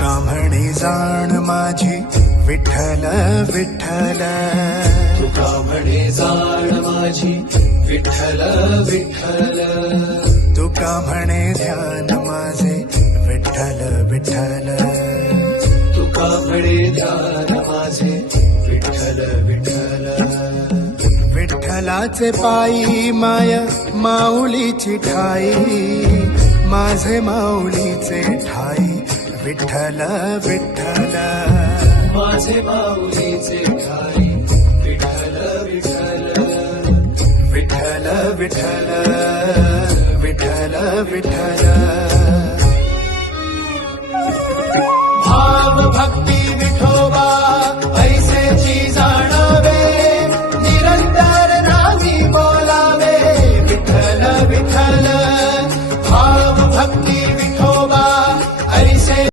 तुका म्हणे जाण माझी विठ्ठल विठ्ठल, तुका म्हणे जाण माझी विठ्ठल विठ्ठल, तुका म्हणे ध्यान माझे विठ्ठल विठ्ठल, तुका म्हणे ध्यान माझे विठ्ठल विठ्ठल. विठ्ठलाचे पायी माय माऊलीची ठाई, माझे माऊलीचे ठाई विठ्ठल विठ्ठल, माझे माऊलीचे ठाई विठ्ठल विठ्ठल, विठ्ठल विठ्ठल विठ्ठल विठ्ठल. भाव भक्ती